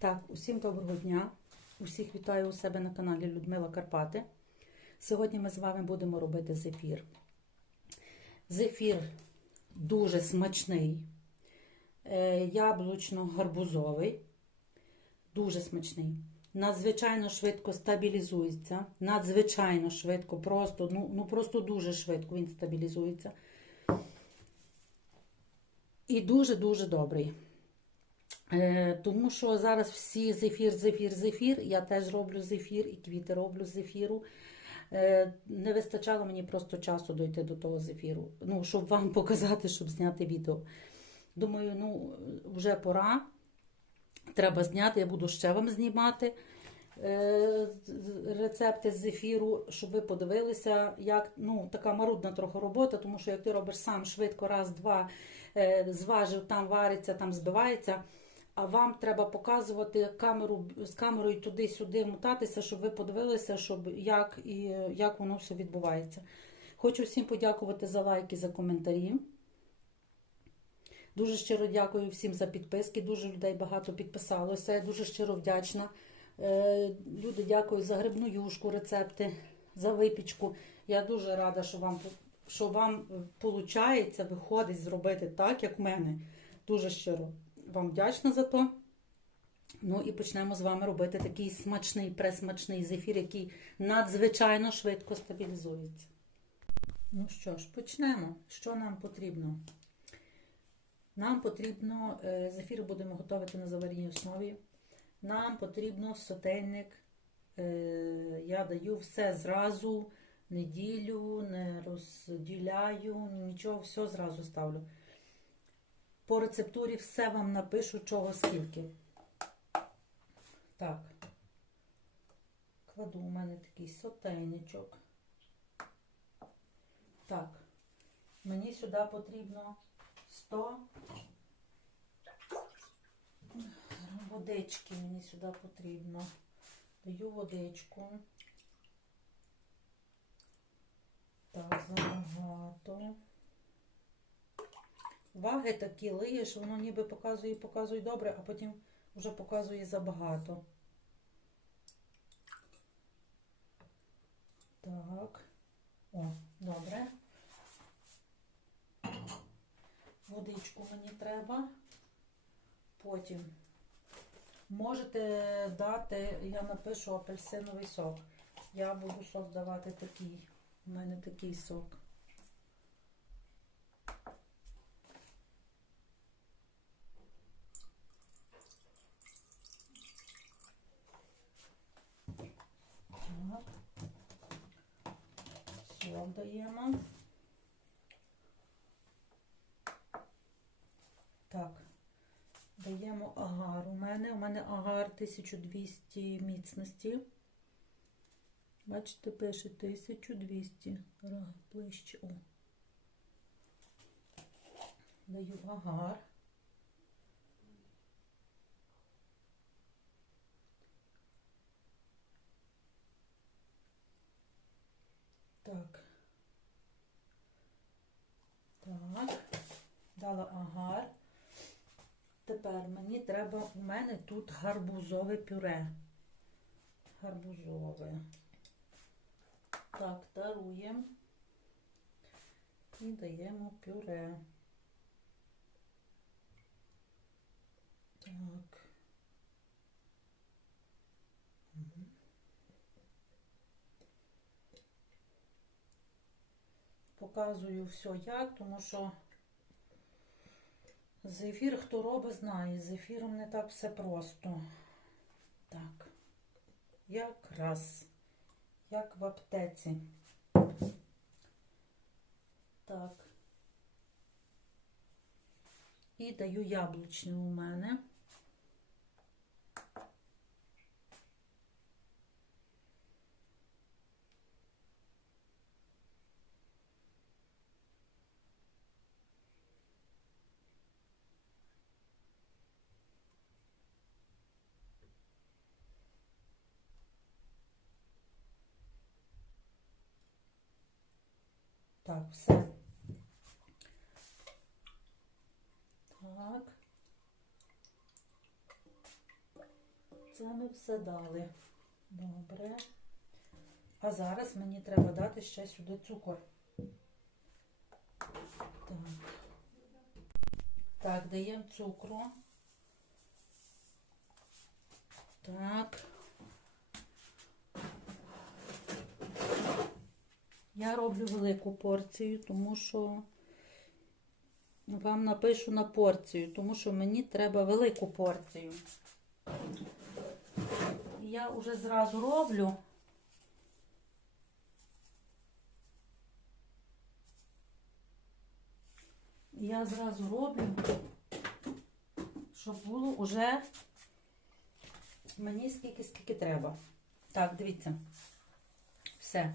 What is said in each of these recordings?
Так, усім доброго дня. Усіх вітаю у себе на каналі Людмила Карпати. Сьогодні ми з вами будемо робити зефір. Зефір дуже смачний, е, яблучно-гарбузовий, дуже смачний. Надзвичайно швидко стабілізується. Надзвичайно швидко, просто, ну, ну просто дуже швидко він стабілізується. І дуже-дуже добрий. Е, Тому що зараз всі зефір, зефір, зефір. Я теж роблю зефір і квіти роблю зефіру. Е, Не вистачало мені просто часу дойти до того зефіру. Ну, щоб вам показати, щоб зняти відео. Думаю, ну, вже пора. Треба зняти, я буду ще вам знімати е, рецепти з зефіру, щоб ви подивилися, як ну, така марудна трохи робота, тому що як ти робиш сам швидко, раз, два, зважив, там вариться, там збивається. А вам треба показувати камеру з камерою туди-сюди мотатися, щоб ви подивилися, щоб як і як воно все відбувається. Хочу всім подякувати за лайки, за коментарі. Дуже щиро дякую всім за підписки. Дуже людей багато підписалося. Я дуже щиро вдячна. Е, Люди, дякую за грибну юшку, рецепти, за випічку. Я дуже рада, що вам що вам виходить, виходить зробити так, як в мене. Дуже щиро вам вдячна за то. Ну і почнемо з вами робити такий смачний, пресмачний зефір, який надзвичайно швидко стабілізується. Ну що ж, почнемо. Що нам потрібно? Нам потрібно, е, зефір будемо готувати на заварній основі. Нам потрібно сотейник. Е, Я даю все зразу, неділю, не розділяю, нічого, все зразу ставлю. По рецептурі все вам напишу, чого скільки. Так. Кладу у мене такий сотейничок. Так. Мені сюди потрібно 100 водички мені сюди потрібно. Даю водичку. Так, забагато. Ваги такі лиєш, воно ніби показує, показує добре, а потім вже показує забагато. Так. О, добре. Водичку мені треба. Потім можете дати, я напишу апельсиновий сок. Я буду сок давати такий. У мене такий. Сок даємо. Так, даємо агар у мене. У мене агар 1200 міцності. Бачите, пише 1200. Ра, ближче. О. Даю агар. Так. Так. Дала агар. Тепер мені треба, у мене тут гарбузове пюре. Гарбузове. Так, даруємо і даємо пюре. Так. Показую все як, тому що зефір, хто робить, знає, з ефіром не так все просто. Так, якраз, як в аптеці. Так. І даю яблучний у мене. Так, все. Так. це ми все дали. Добре. А зараз мені треба дати ще сюди цукор. Так. Так, даємо цукру. Так. Я роблю велику порцію, тому що вам напишу на порцію, тому що мені треба велику порцію. Я вже зразу роблю. Я зразу роблю, щоб було уже мені скільки, скільки треба. Так, дивіться. Все.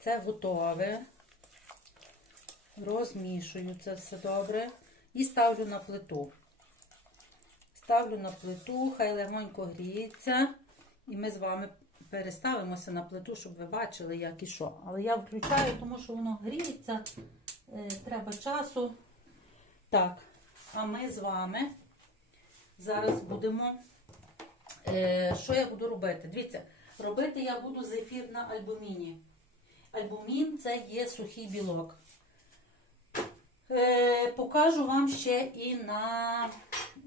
Це готове. Розмішую це все добре. І ставлю на плиту. Ставлю на плиту, хай легонько гріється. І ми з вами переставимося на плиту, щоб ви бачили, як і що. Але я включаю, тому що воно гріється. Е, Треба часу. Так, а ми з вами зараз будемо. Е, що я буду робити? Дивіться, робити я буду зефір на альбуміні. Альбумін це є сухий білок. Е, покажу вам ще і на,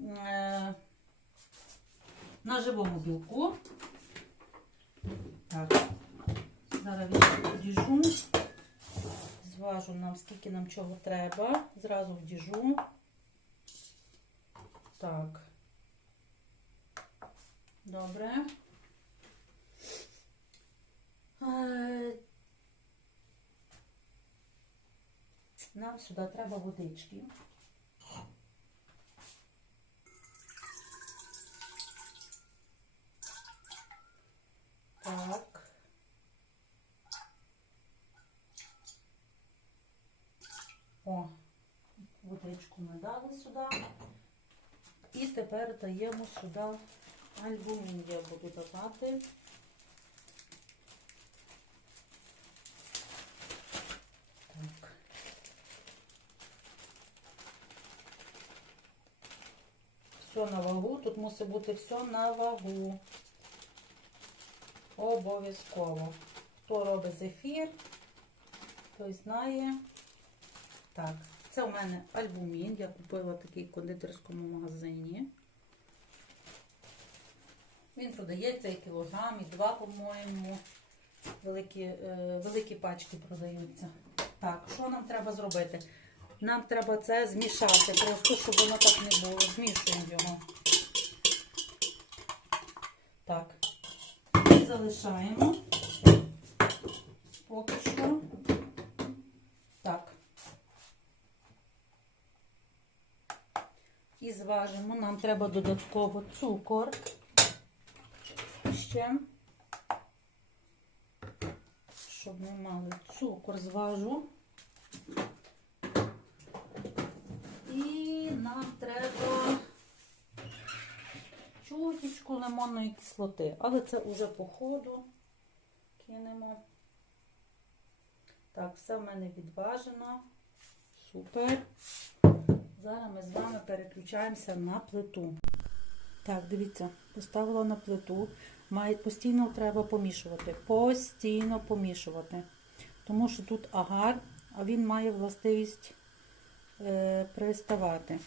е, на живому білку. Так, зараз віддіжу. Зважу нам, скільки нам чого треба. Зразу вдіжу. Так. Добре. Е, Нам сюди треба водички. Так. О, водичку ми дали сюди. І тепер даємо сюди альбумін, я буду давати. Так. Все на вагу. Тут мусить бути все на вагу. Обов'язково. Хто робить зефір, той знає. Так, це у мене альбумін. Я купила такий в кондитерському магазині. Він продається і кілограм, і два, по-моєму. Великі, е, великі пачки продаються. Так, що нам треба зробити? Нам треба це змішати, просто щоб воно так не було. Змішуємо його. Так. І залишаємо. Поки що. Так. І зважимо. Нам треба додатково цукор. Ще. Щоб ми мали цукор, зважу. І нам треба чуточку лимонної кислоти. Але це вже по ходу кинемо. Так, все в мене відважено. Супер. Зараз ми з вами переключаємося на плиту. Так, дивіться, поставила на плиту. Має, постійно треба помішувати. Постійно помішувати. Тому що тут агар, а він має властивість е, приставати.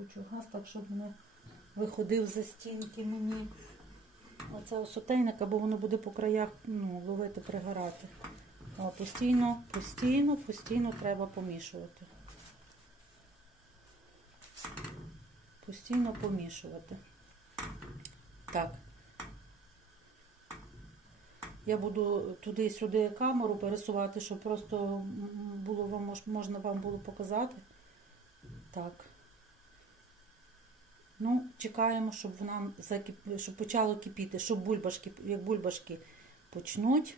Підкручу газ, так, щоб не виходив за стінки мені. Оце осотейник, або воно буде по краях ну, ловити, пригорати. О, постійно, постійно, постійно треба помішувати. Постійно помішувати. Так. Я буду туди-сюди камеру пересувати, щоб просто було вам можна вам було показати. Так. Ну, чекаємо, щоб вона закип... щоб почало кипіти, щоб бульбашки, як бульбашки почнуть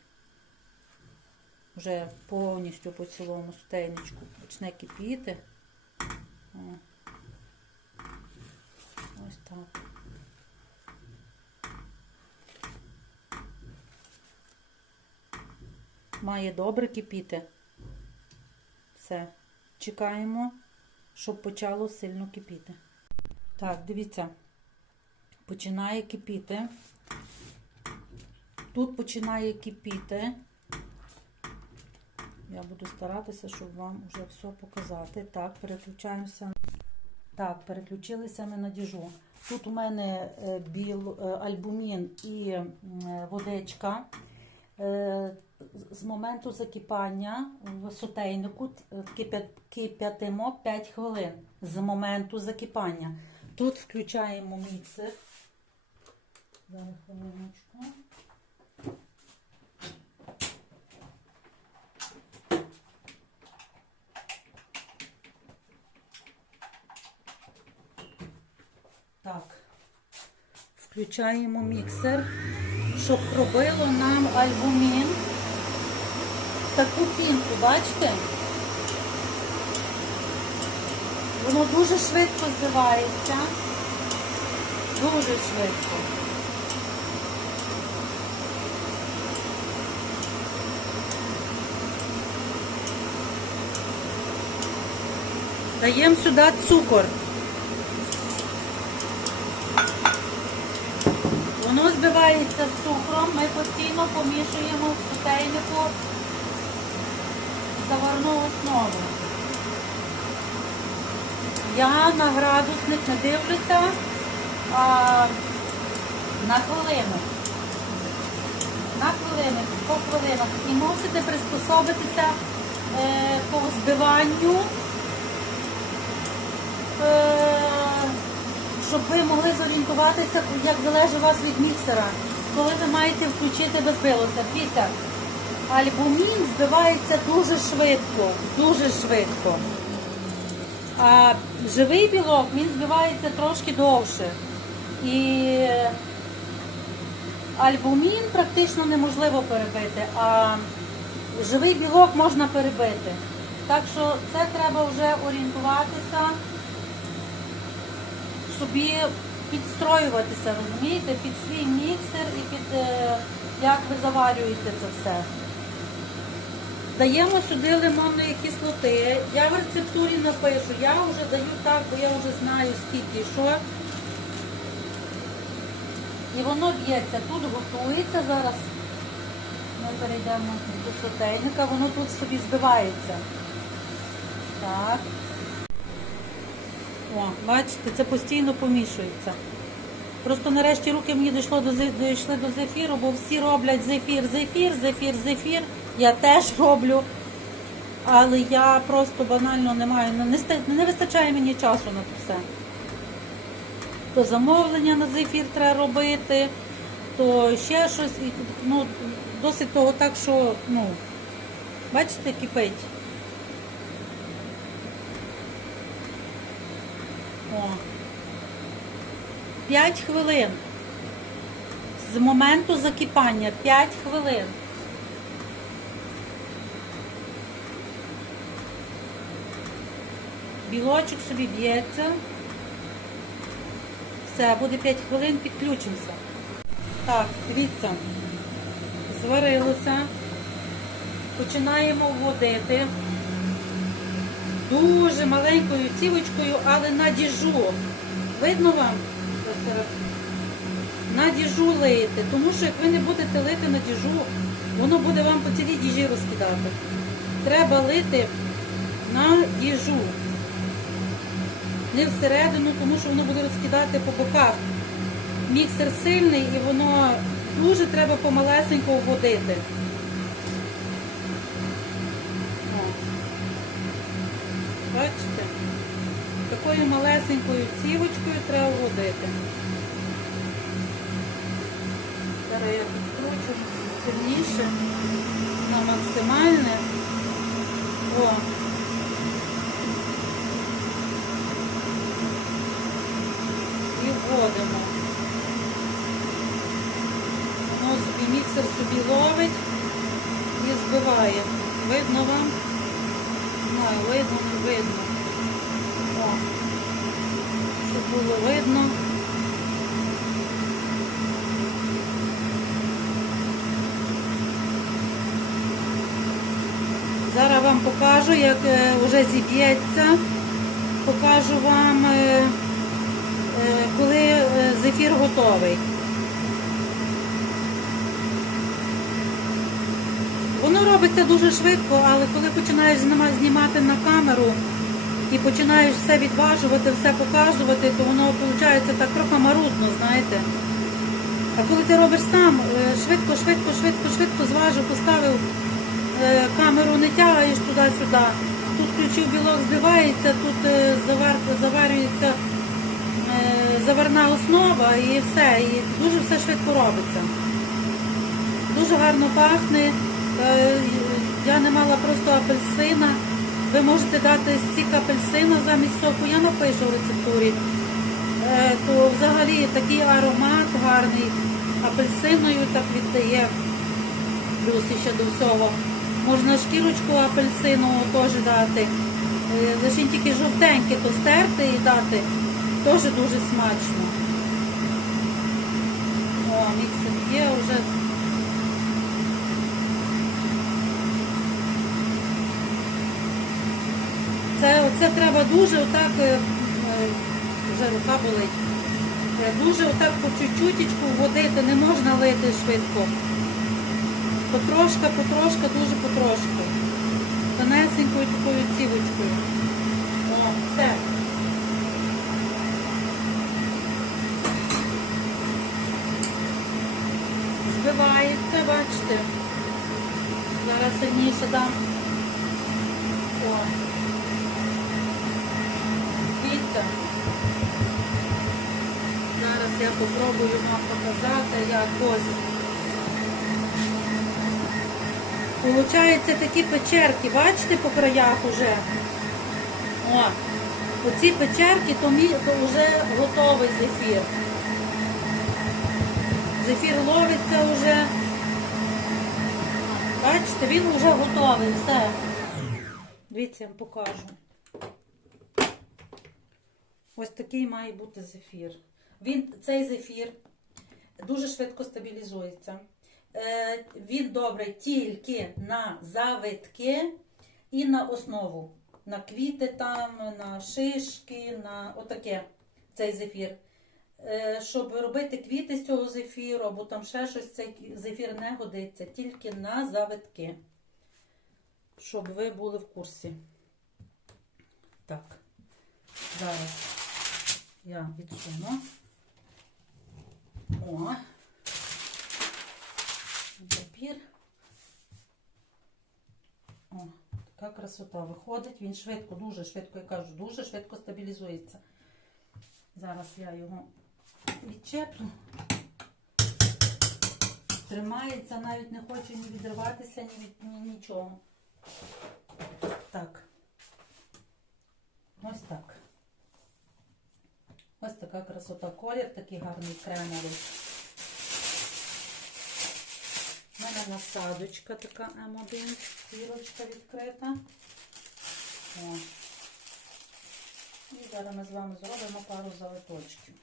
вже повністю по цілому стейничку почне кипіти. Ось так. Має добре кипіти. Все. Чекаємо щоб почало сильно кипіти. Так, дивіться, починає кипіти. Тут починає кипіти. Я буду старатися, щоб вам вже все показати. Так, переключаємося. Так, переключилися ми на діжу. Тут у мене е, біл, е, альбумін і е, водичка. З моменту закипання в сотейнику кип'ятимо 5 хвилин. З моменту закипання. Тут включаємо міксер. Зараз хвилиночку. Так. Включаємо міксер, щоб робило нам альбумін. Таку пінку, бачите? Воно дуже швидко збивається. Дуже швидко. Даємо сюди цукор. Воно збивається з цукром, ми постійно помішуємо в сутейнику заварну основу. Я на градусник не дивлюся а, на хвилину. На хвилину, по хвилинах. І мусите приспособитися е, по збиванню, е, щоб ви могли зорієнтуватися, як залежить вас від міксера, коли ви маєте включити без билося. Альбумін збивається дуже швидко, дуже швидко. А живий білок він збивається трошки довше. І альбумін практично неможливо перебити, а живий білок можна перебити. Так що це треба вже орієнтуватися, собі підстроюватися, розумієте, під свій міксер і під е, як ви заварюєте це все. Даємо сюди лимонної кислоти. Я в рецептурі напишу. Я вже даю так, бо я вже знаю скільки що. І воно б'ється. Тут готується зараз. Ми перейдемо до сотейника, воно тут собі збивається. Так. О, бачите, це постійно помішується. Просто нарешті руки мені дійшли до зефіру, бо всі роблять зефір, зефір, зефір, зефір. Я теж роблю. Але я просто банально не маю, не, вистачає мені часу на це все. То замовлення на зефір треба робити, то ще щось. Ну, досить того так, що, ну, бачите, кипить. О. 5 хвилин. З моменту закипання 5 хвилин. Білочок собі б'ється. Все, буде 5 хвилин, підключимося. Так, дивіться, зварилося. Починаємо вводити дуже маленькою цівочкою, але на діжу. Видно вам? На діжу лиєте, тому що як ви не будете лити на діжу, воно буде вам по цілій діжі розкидати. Треба лити на діжу. Не всередину, тому що воно буде розкидати по боках. Міксер сильний і воно дуже треба помалесенько вводити. Бачите? Такою малесенькою цівочкою треба вводити. Зараз я підкручу сильніше на максимальне. О. І вводимо. Воно собі міксер собі ловить і збиває. Видно вам? Знаю, видно, не видно. О, щоб було видно. Зараз вам покажу, як е, вже зіб'ється. покажу вам, е, е, коли е, зефір готовий. Воно робиться дуже швидко, але коли починаєш знімати на камеру і починаєш все відважувати, все показувати, то воно виходить так трохи марудно, знаєте. А коли ти робиш сам, е, швидко, швидко, швидко, швидко зважив, поставив е, камеру, не тягаєш туди-сюди. Тут включив білок, збивається, тут заварюється заварна основа і все. І дуже все швидко робиться. Дуже гарно пахне. Е, Я не мала просто апельсина. Ви можете дати сік апельсина замість соку. Я напишу в рецептурі. Е, То взагалі такий аромат гарний. Апельсиною так віддає. Плюс ще до всього. Можна шкірочку апельсину теж дати. Е, Лише тільки жовтеньке, то стерти і дати. Теж дуже смачно. О, міксер є вже. Це, це треба дуже отак, е, е, вже рука болить. Е, Дуже отак по чуть-чутічку водити, не можна лити швидко. Потрошка, потрошка, дуже потрошку. Тонесенькою такою цівочкою. О, все. Збивається, бачите. Зараз сильніше дам. О. Дивіться. Зараз я попробую вам показати, як ось. Получаються такі печерки, бачите, по краях уже. О, оці печерки, то вже готовий зефір. Зефір ловиться вже. Бачите, він вже готовий, все. Дивіться, я вам покажу. Ось такий має бути зефір. Він, цей зефір дуже швидко стабілізується. Е, він добрий тільки на завитки і на основу. На квіти там, на шишки, на отаке цей зефір. Е, щоб робити квіти з цього зефіру, або там ще щось, цей зефір не годиться, тільки на завитки. Щоб ви були в курсі. Так, зараз я відсуну. О. Папір. О, така красота виходить. Він швидко, дуже швидко, я кажу, дуже швидко стабілізується. Зараз я його відчеплю. Тримається, навіть не хоче ні відриватися, ні від ні, нічого. Так. Ось так. Ось така красота. Колір такий гарний кремовий. У мене насадочка така М1, зірочка відкрита. О. І зараз ми з вами зробимо пару завиточків.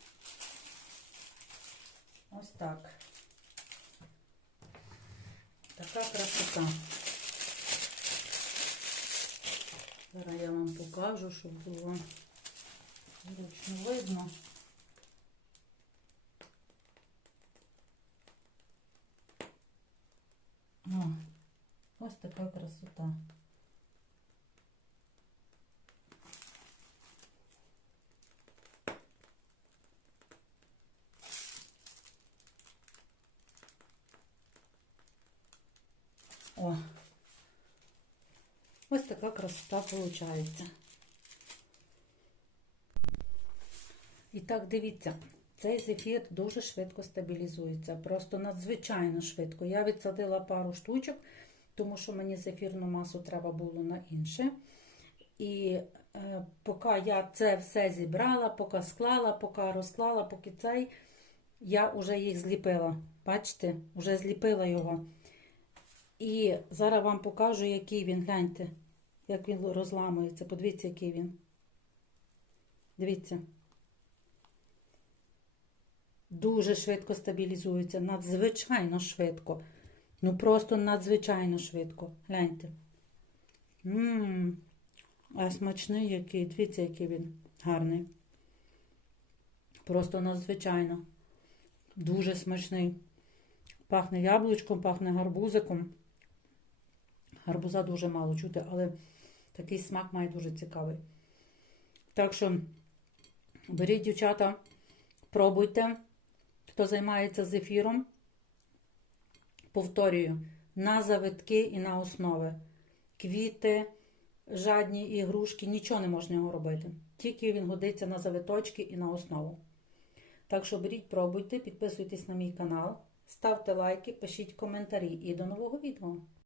Ось так. Така красота. Зараз я вам покажу, щоб було зручно видно. О, ось така красота. О, ось така красота виходить. І так, дивіться, цей зефір дуже швидко стабілізується, просто надзвичайно швидко. Я відсадила пару штучок, тому що мені зефірну масу треба було на інше. І е, поки я це все зібрала, поки склала, поки розклала, поки цей, я вже їх зліпила. Бачите, вже зліпила його. І зараз вам покажу, який він. Гляньте, як він розламується. Подивіться, який він. Дивіться. Дуже швидко стабілізується, надзвичайно швидко. Ну просто надзвичайно швидко. Гляньте. Ммм. А смачний який, дивіться, який він гарний. Просто надзвичайно. Дуже смачний. Пахне яблучком, пахне гарбузиком. Гарбуза дуже мало чути, але такий смак має дуже цікавий. Так що беріть, дівчата, пробуйте. Хто займається зефіром, повторюю, на завитки і на основи. Квіти, жадні ігрушки, нічого не можна його робити. Тільки він годиться на завиточки і на основу. Так що беріть, пробуйте, підписуйтесь на мій канал, ставте лайки, пишіть коментарі і до нового відео.